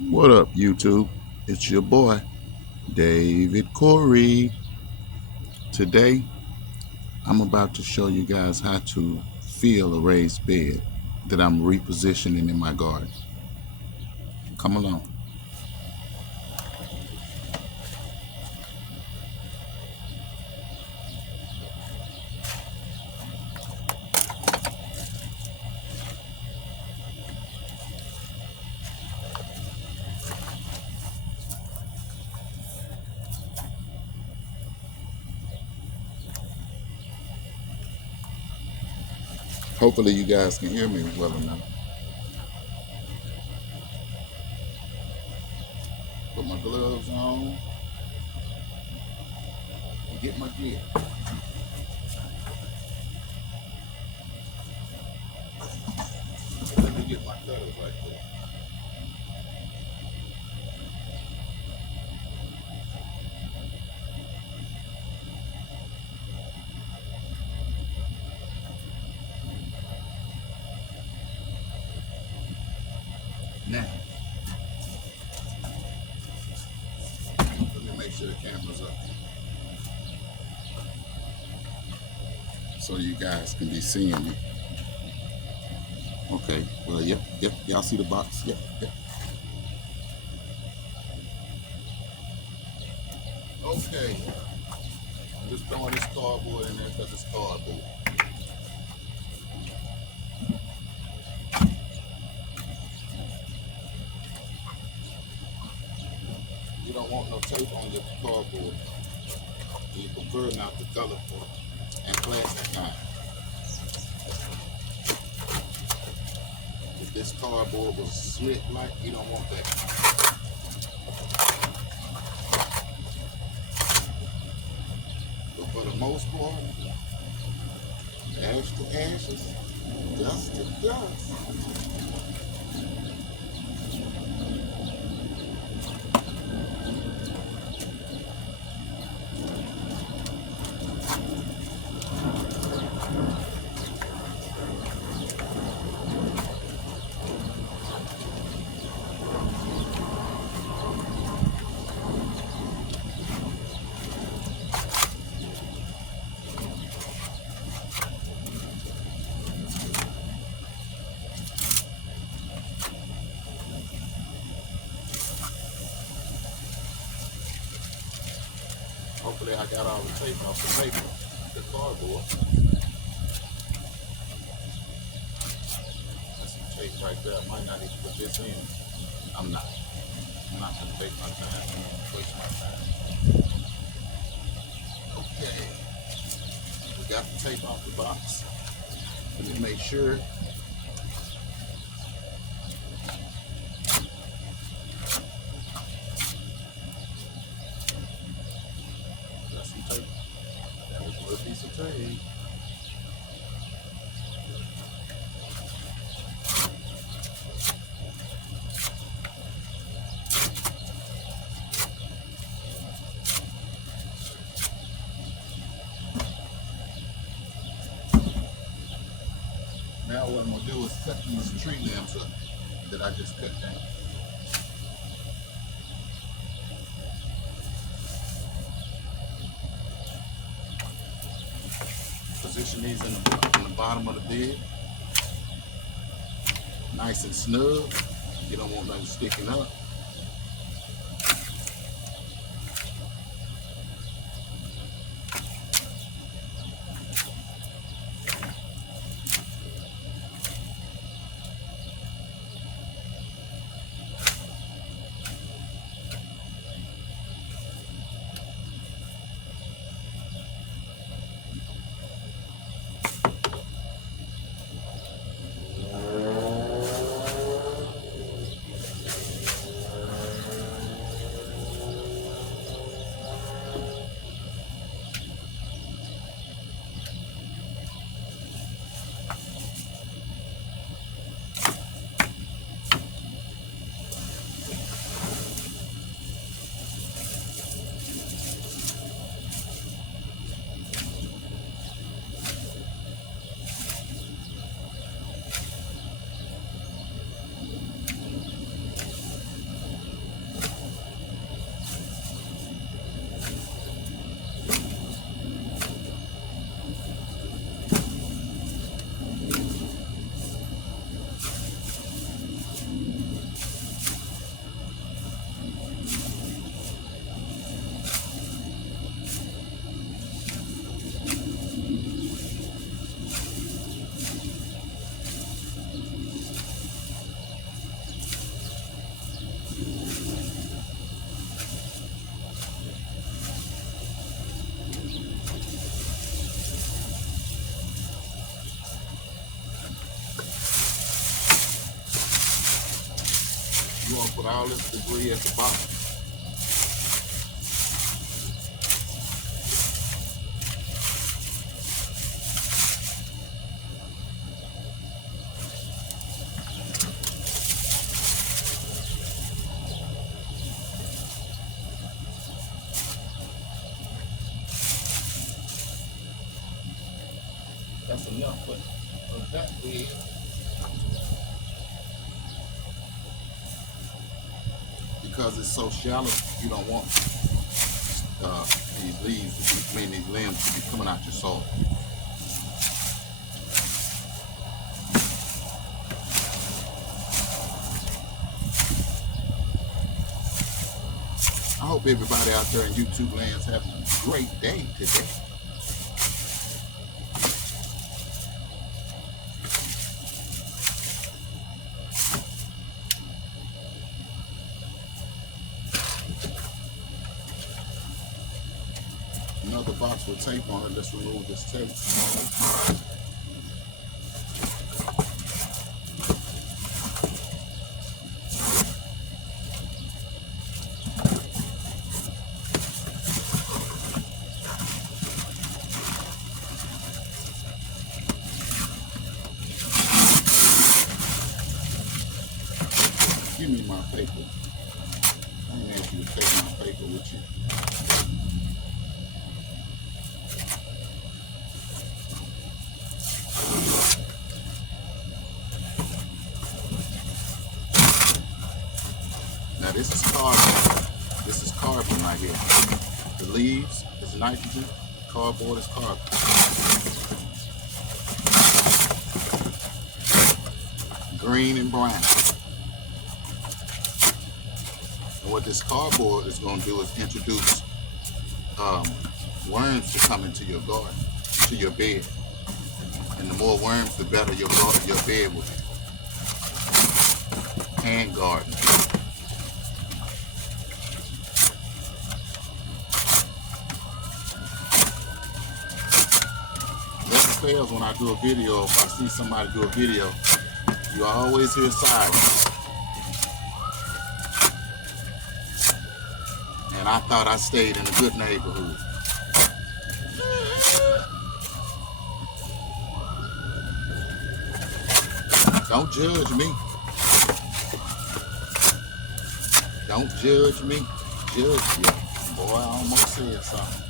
What up, YouTube? It's your boy, David Corey. Today, I'm about to show you guys how to fill a raised bed that I'm repositioning in my garden. Come along. Hopefully, you guys can hear me well enough. Put my gloves on and get my gear. Let me get my cutters right there. Now, let me make sure the camera's up so you guys can be seeing me. Okay, well, yep, y'all see the box? Yep. Okay, I'm just throwing this cardboard in there because it's cardboard. You don't want no tape on your cardboard. You prefer not the colorful and plastic kind. If this cardboard was slit like, you don't want that. But for the most part, ash to ashes, dust to dust. Hopefully I got all the tape off the paper, the cardboard. There's some tape right there. I might not need to put this in. I'm not. I'm not going to take my time. Waste my time. Okay. We got the tape off the box. Let me make sure. Got some tape. That was a little piece of tape. Now what I'm gonna do is cut these tree limbs up that I just cut down. Position these in the bottom of the bed, nice and snug. You don't want nothing sticking up. You want to put all this debris at the bottom. That's enough for that bed. Because it's so shallow, you don't want these leaves to be, these limbs to be coming out your soil. I hope everybody out there in YouTube land is having a great day today. Another box with tape on it. Let's remove this tape. Give me my paper. I'm gonna ask you to take my paper with you. Now this is carbon. This is carbon right here. The leaves is nitrogen. Cardboard is carbon. Green and brown. And what this cardboard is going to do is introduce worms to come into your garden, to your bed. And the more worms, the better your bed will be. Hand garden. Never fails when I do a video. If I see somebody do a video, you always hear sirens. And I thought I stayed in a good neighborhood. Don't judge me. Don't judge me. Judge you. Boy, I almost said something.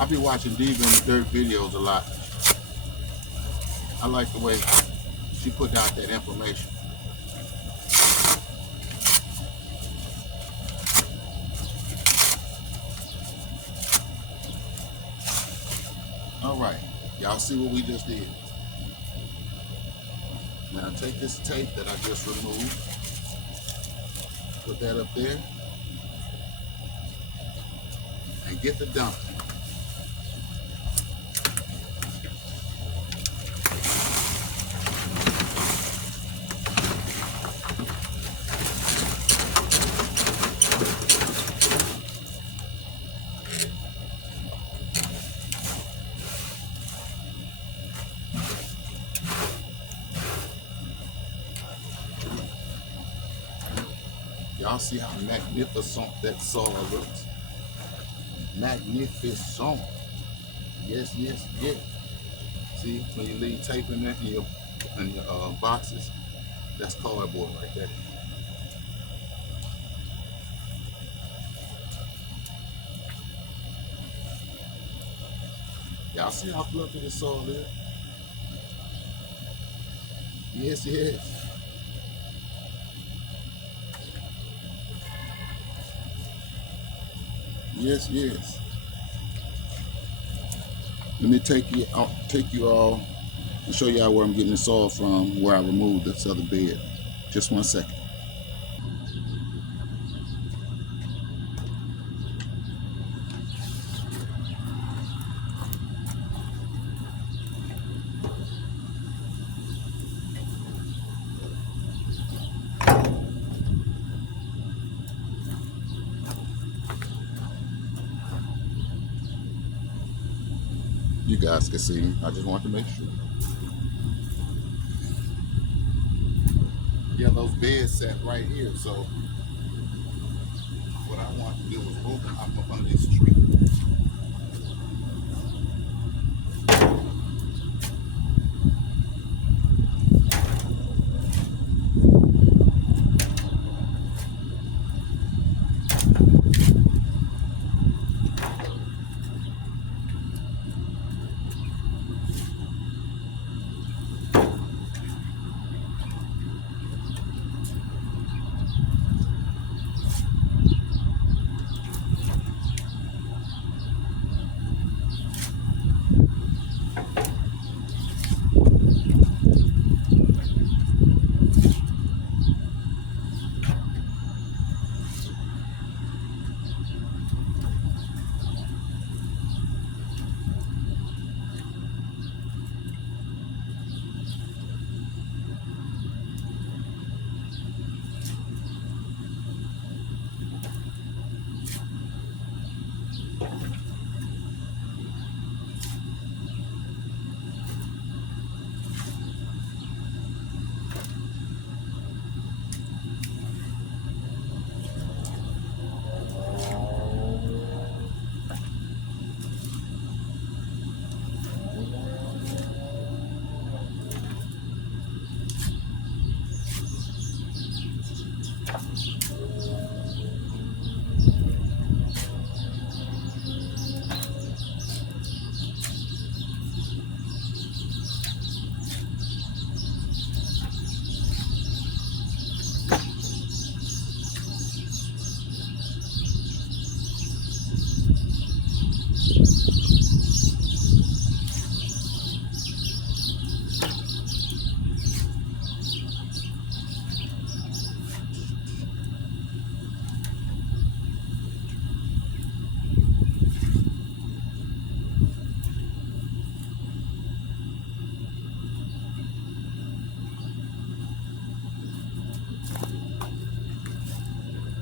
I be watching Diva in the Dirt videos a lot. I like the way she put out that information. All right, y'all see what we just did. Now take this tape that I just removed, put that up there, and get the dumping. Y'all see how magnificent that soil looks? Magnificent. Yes, yes, yes. See, when you leave tape in there in your boxes, that's cardboard right there. Y'all see how fluffy this soil is? Yes, yes. Yes, yes. Let me take you all and show y'all where I'm getting the soil from, where I removed this other bed. Just 1 second. You guys can see me. I just want to make sure. Yeah, those beds sat right here. So what I want to do is move them up under this tree.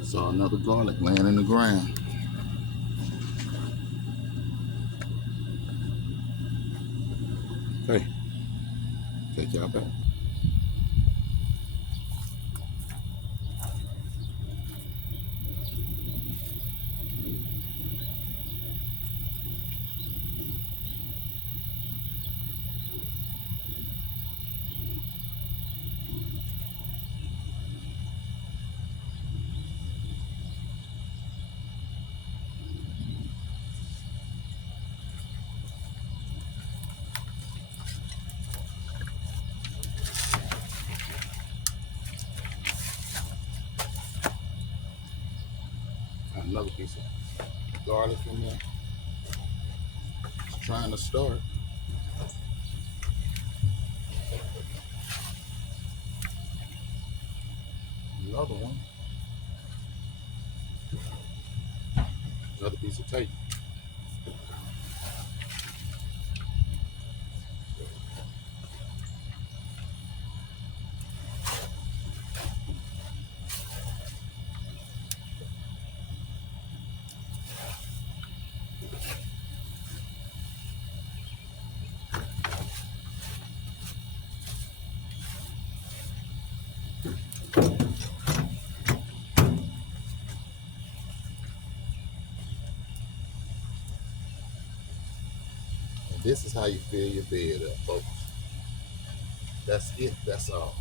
Saw another garlic laying in the ground. Hey, take y'all back. Another piece of garlic in there. Just trying to start. Another one. Another piece of tape. And this is how you fill your bed up, folks. That's it. That's all.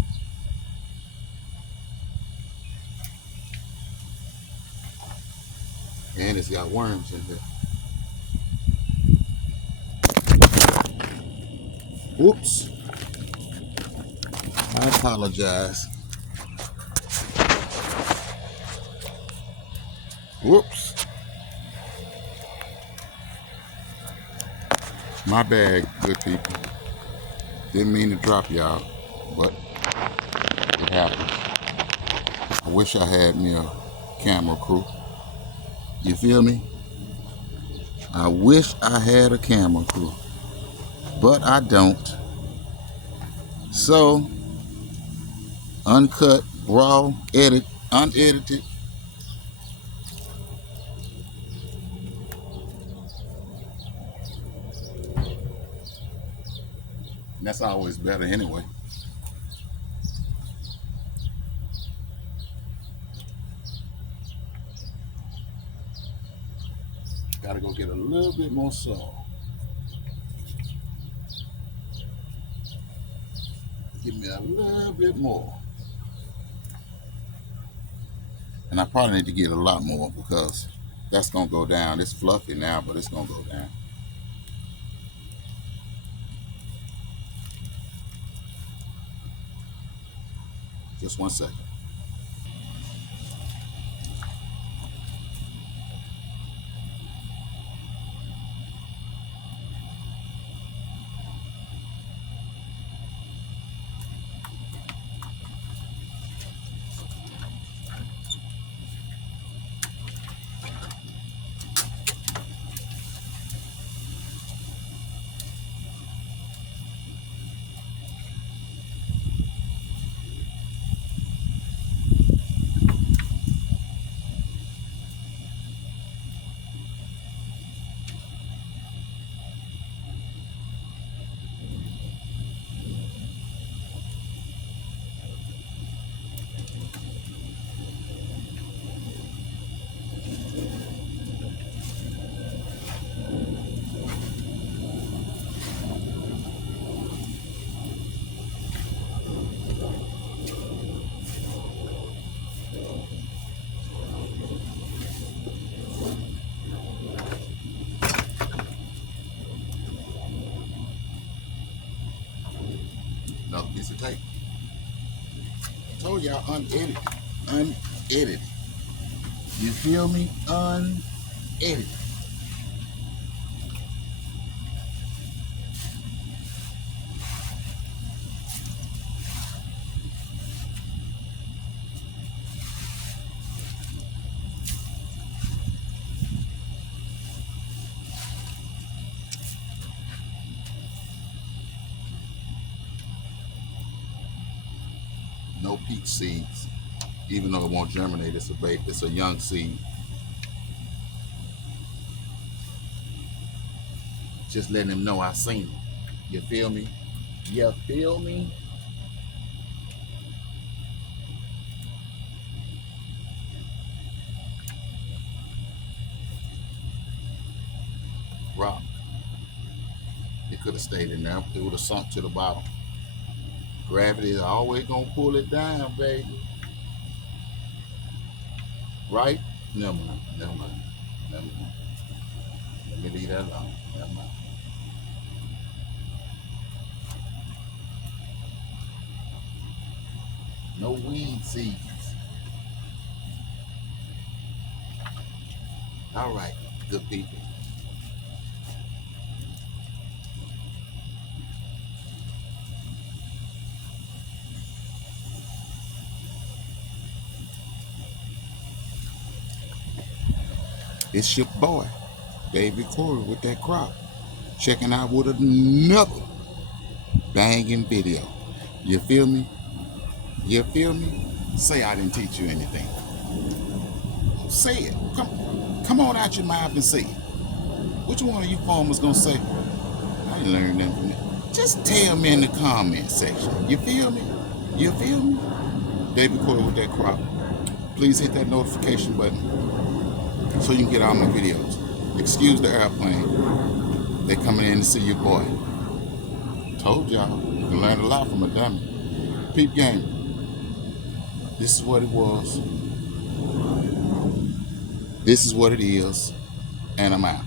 And it's got worms in there. Whoops. I apologize. Whoops. My bad, good people. Didn't mean to drop y'all, but it happens. I wish I had me a camera crew. You feel me? I wish I had a camera crew, but I don't. So, uncut, raw, unedited. That's always better anyway. Gotta go get a little bit more salt. Give me a little bit more. And I probably need to get a lot more because that's gonna go down. It's fluffy now, but it's gonna go down. Just 1 second. Another piece of tape. I told y'all unedited. Unedited. You feel me? Unedited. No peach seeds. Even though it won't germinate, it's a young seed. Just letting them know I seen them. You feel me? You feel me? Rock. It could have stayed in there. It would have sunk to the bottom. Gravity is always gonna pull it down, baby. Right? Never mind. Never mind. Never mind. Let me leave that alone. Never mind. No weed seeds. All right, good people. It's your boy, David Corey, with that crop. Checking out with another banging video. You feel me? You feel me? Say I didn't teach you anything. Say it. Come on out your mouth and say it. Which one of you farmers gonna say, I ain't learned nothing from that? Just tell me in the comment section. You feel me? You feel me? David Corey with that crop. Please hit that notification button so you can get all my videos. Excuse the airplane. They coming in to see your boy. Told y'all, you can learn a lot from a dummy. Peep game. This is what it was. This is what it is. And I'm out.